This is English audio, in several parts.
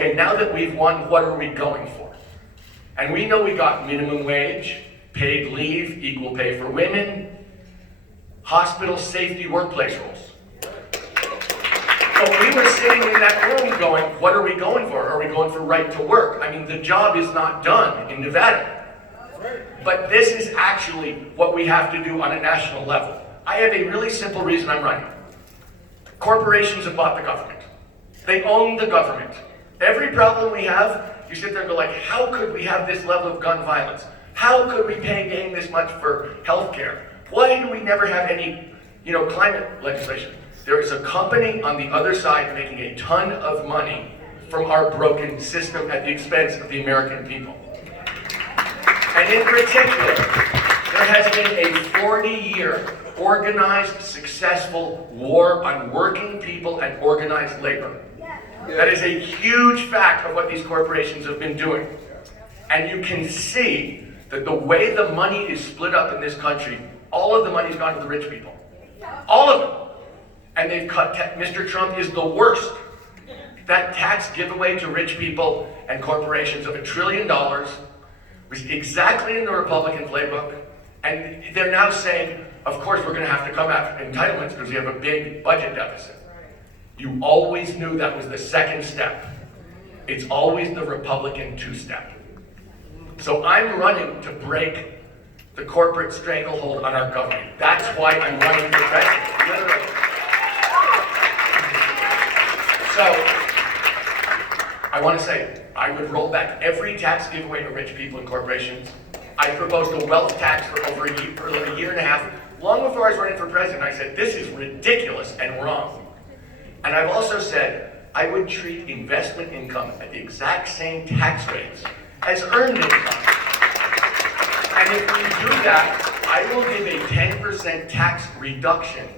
Okay, now that we've won, what are we going for? And we know we got minimum wage, paid leave, equal pay for women, hospital safety workplace rules. So we were sitting in that room going, what are we going for? Are we going for right to work? I mean, the job is not done in Nevada. But this is actually what we have to do on a national level. I have a really simple reason I'm running. Corporations have bought the government. They own the government. Every problem we have, you sit there and go like, how could we have this level of gun violence? How could we pay paying this much for healthcare? Why do we never have any, climate legislation? There is a company on the other side making a ton of money from our broken system at the expense of the American people. And in particular, there has been a 40-year organized, successful war on working people and organized labor. That is a huge fact of what these corporations have been doing. And you can see that the way the money is split up in this country, all of the money's gone to the rich people. All of them. And they've cut, Mr. Trump is the worst. That tax giveaway to rich people and corporations of $1 trillion was exactly in the Republican playbook. And they're now saying, of course, we're going to have to come after entitlements because we have a big budget deficit. You always knew that was the second step. It's always the Republican two-step. So I'm running to break the corporate stranglehold on our government. That's why I'm running for president, literally. So, I want to say, I would roll back every tax giveaway to rich people and corporations. I proposed a wealth tax for over a year and a half. Long before I was running for president, I said, this is ridiculous and wrong. And I've also said, I would treat investment income at the exact same tax rates as earned income. And if we do that, I will give a 10% tax reduction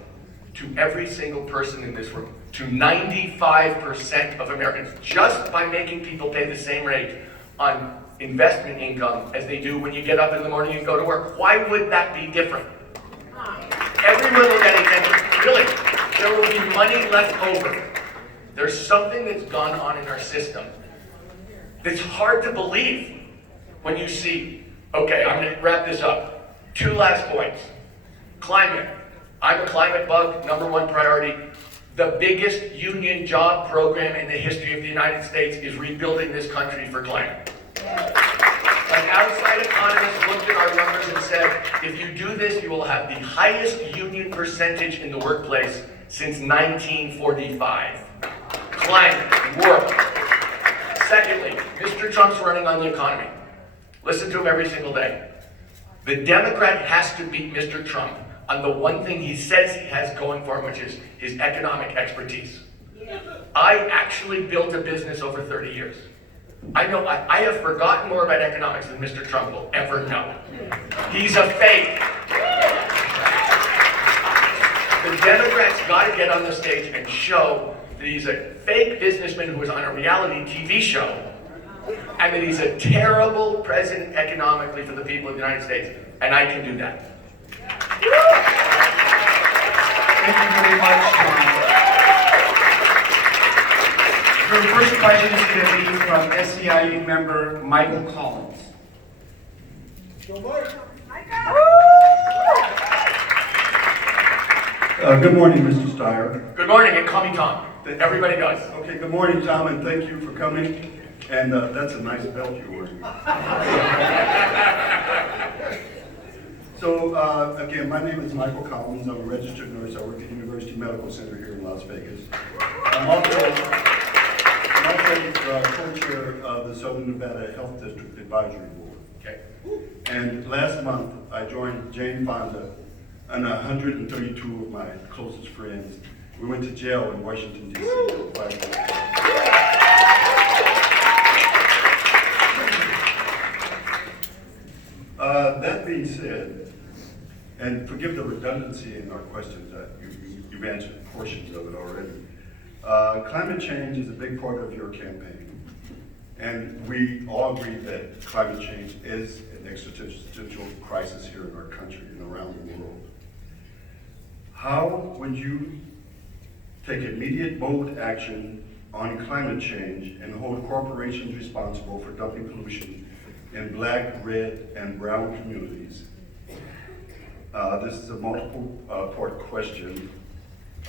to every single person in this room, to 95% of Americans, just by making people pay the same rate on investment income as they do when you get up in the morning and go to work. Why would that be different? Everyone will get a 10%. Really, there will be money left over. There's something that's gone on in our system that's hard to believe when you see, okay, I'm going to wrap this up. 2 last points. Climate. I'm a climate bug, #1 priority. The biggest union job program in the history of the United States is rebuilding this country for climate. An outside economist looked at our numbers and said, if you do this, you will have the highest union percentage in the workplace since 1945. Climate, work. Secondly, Mr. Trump's running on the economy. Listen to him every single day. The Democrat has to beat Mr. Trump on the one thing he says he has going for him, which is his economic expertise. I actually built a business over 30 years. I know I have forgotten more about economics than Mr. Trump will ever know. He's a fake. The Democrats got to get on the stage and show that he's a fake businessman who was on a reality TV show, and that he's a terrible president economically for the people of the United States. And I can do that. Thank you very much. Your first question is going to be from SEIU member Michael Collins. Good morning, Mr. Steyer. Good morning, and call me Tom. Everybody does. Okay, good morning, Tom, and thank you for coming. And that's a nice belt you're wearing. So, again, my name is Michael Collins. I'm a registered nurse. I work at University Medical Center here in Las Vegas. I'm also co-chair of the Southern Nevada Health District Advisory Board. Okay. And last month, I joined Jane Fonda and 132 of my closest friends. We went to jail in Washington, D.C. for 5 years. That being said, and forgive the redundancy in our questions, you've answered portions of it already. Climate change is a big part of your campaign, and we all agree that climate change is an existential crisis here in our country and around the world. How would you take immediate, bold action on climate change and hold corporations responsible for dumping pollution in black, red, and brown communities. This is a multiple-part question.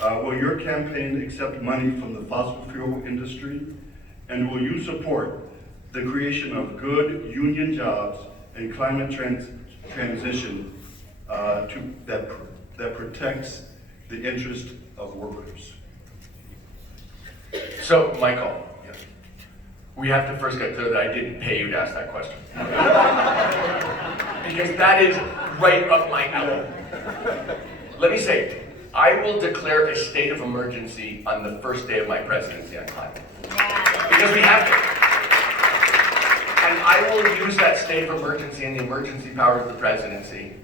Will your campaign accept money from the fossil fuel industry? And will you support the creation of good union jobs and climate transition that protects the interest of workers? So, Michael, we have to first get clear that I didn't pay you to ask that question. Because that is right up my alley. Let me say, I will declare a state of emergency on the first day of my presidency on climate. Because we have to. And I will use that state of emergency and the emergency power of the presidency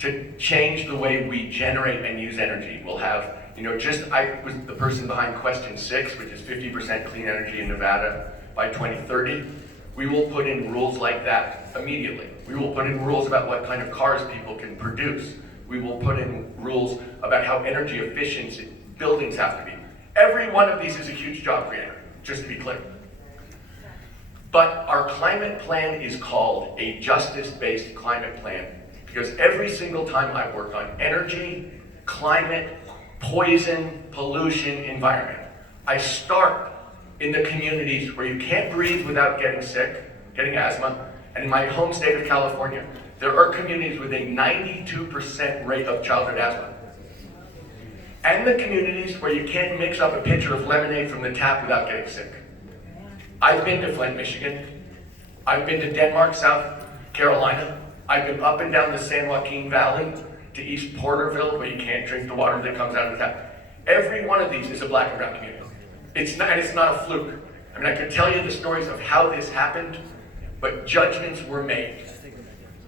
to change the way we generate and use energy. We'll have, I was the person behind question 6, which is 50% clean energy in Nevada by 2030. We will put in rules like that immediately. We will put in rules about what kind of cars people can produce. We will put in rules about how energy efficient buildings have to be. Every one of these is a huge job creator, just to be clear. But our climate plan is called a justice-based climate plan because every single time I've worked on energy, climate, poison, pollution, environment, I start in the communities where you can't breathe without getting sick, getting asthma, and in my home state of California, there are communities with a 92% rate of childhood asthma. And the communities where you can't mix up a pitcher of lemonade from the tap without getting sick. I've been to Flint, Michigan. I've been to Denmark, South Carolina. I've been up and down the San Joaquin Valley to East Porterville, where you can't drink the water that comes out of the tap. Every one of these is a black and brown community. It's not a fluke. I mean, I could tell you the stories of how this happened, but judgments were made.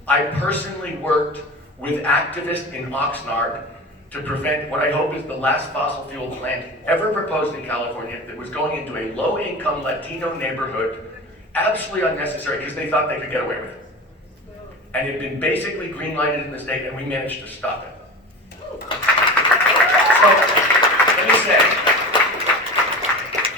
I personally worked with activists in Oxnard to prevent what I hope is the last fossil fuel plant ever proposed in California that was going into a low-income Latino neighborhood, absolutely unnecessary because they thought they could get away with it. And it had been basically green-lighted in the state, and we managed to stop it. So, let me say,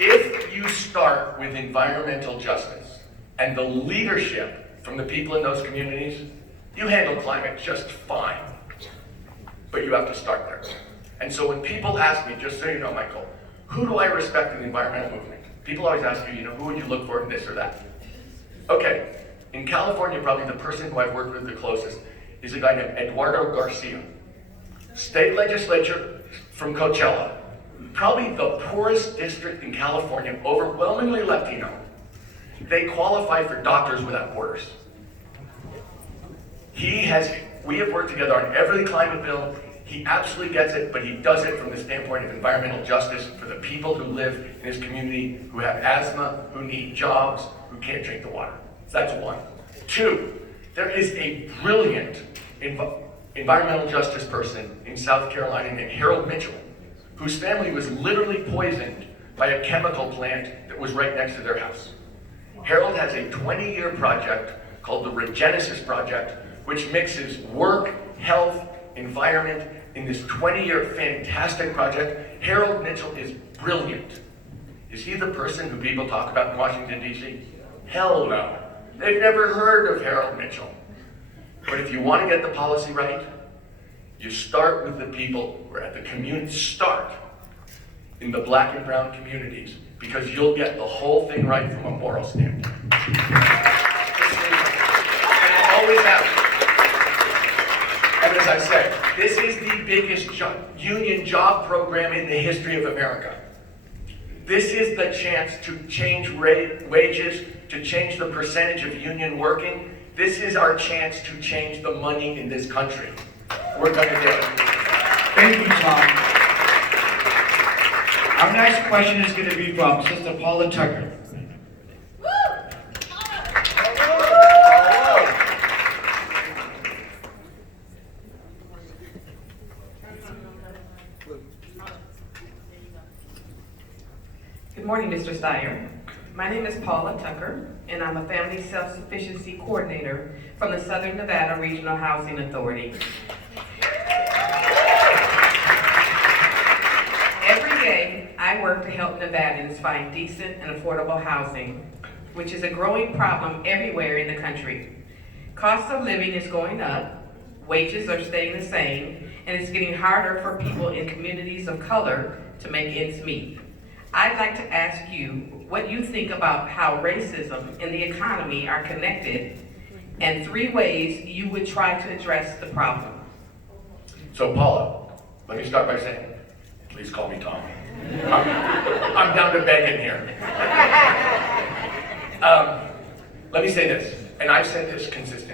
if you start with environmental justice and the leadership from the people in those communities, you handle climate just fine. But you have to start there. And so when people ask me, just so you know, Michael, who do I respect in the environmental movement? People always ask you, who would you look for in this or that? Okay, in California, probably the person who I've worked with the closest is a guy named Eduardo Garcia. State legislature from Coachella, probably the poorest district in California, overwhelmingly Latino. They qualify for Doctors Without Borders. We have worked together on every climate bill. He absolutely gets it, but he does it from the standpoint of environmental justice for the people who live in his community, who have asthma, who need jobs, who can't drink the water. So that's one. 2, there is a brilliant environmental justice person in South Carolina named Harold Mitchell, whose family was literally poisoned by a chemical plant that was right next to their house. Harold has a 20-year project called the Regenesis Project, which mixes work, health, environment in this 20-year fantastic project. Harold Mitchell is brilliant. Is he the person who people talk about in Washington, D.C.? Hell no. They've never heard of Harold Mitchell. But if you want to get the policy right, you start with the people who are at the community. Start in the black and brown communities, because you'll get the whole thing right from a moral standpoint. And it always happens. And as I said, this is the biggest union job program in the history of America. This is the chance to change wages, to change the percentage of union working. This is our chance to change the money in this country. We're going to do it. Thank you, Tom. Our next question is going to be from Sister Paula Tucker. Good morning, Mr. Steyer. My name is Paula Tucker, and I'm a Family Self-Sufficiency Coordinator from the Southern Nevada Regional Housing Authority. Every day, I work to help Nevadans find decent and affordable housing, which is a growing problem everywhere in the country. Cost of living is going up, wages are staying the same, and it's getting harder for people in communities of color to make ends meet. I'd like to ask you what you think about how racism and the economy are connected, and 3 ways you would try to address the problem. So Paula, let me start by saying, please call me Tom. I'm down to begging here. Let me say this, and I've said this consistently.